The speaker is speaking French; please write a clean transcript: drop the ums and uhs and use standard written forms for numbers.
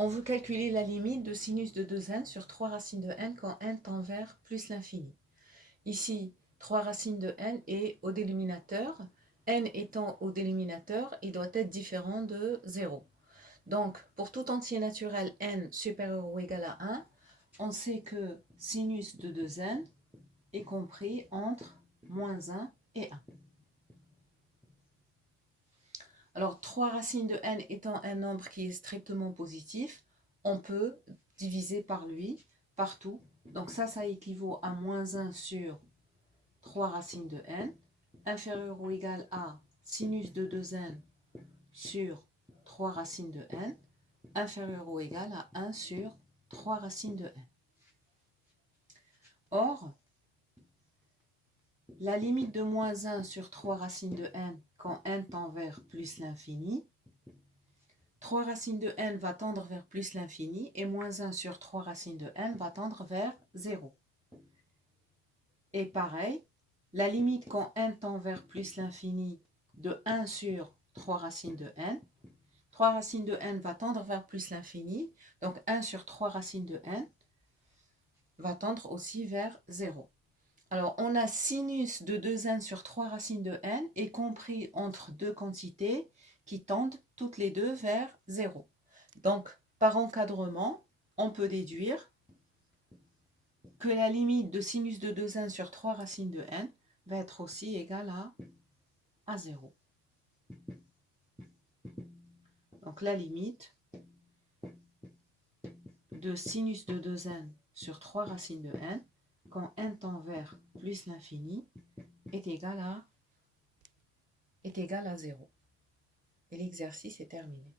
On veut calculer la limite de sinus de 2n sur 3 racines de n quand n tend vers plus l'infini. Ici, 3 racines de n est au dénominateur. N étant au dénominateur, il doit être différent de 0. Donc, pour tout entier naturel n supérieur ou égal à 1, on sait que sinus de 2n est compris entre moins 1 et 1. Alors, 3 racines de n étant un nombre qui est strictement positif, on peut diviser par lui partout. Donc ça équivaut à moins 1 sur 3 racines de n, inférieur ou égal à sinus de 2n sur 3 racines de n, inférieur ou égal à 1 sur 3 racines de n. Or, la limite de moins 1 sur 3 racines de n quand n tend vers plus l'infini, 3 racines de n va tendre vers plus l'infini et moins 1 sur 3 racines de n va tendre vers 0. Et pareil, la limite quand n tend vers plus l'infini de 1 sur 3 racines de n, 3 racines de n va tendre vers plus l'infini, donc 1 sur 3 racines de n va tendre aussi vers 0. Alors, on a sinus de 2n sur 3 racines de n est compris entre deux quantités qui tendent toutes les deux vers 0. Donc, par encadrement, on peut déduire que la limite de sinus de 2n sur 3 racines de n va être aussi égale à 0. Donc, la limite de sinus de 2n sur 3 racines de n, quand n tend vers plus l'infini, est égale à 0. Et l'exercice est terminé.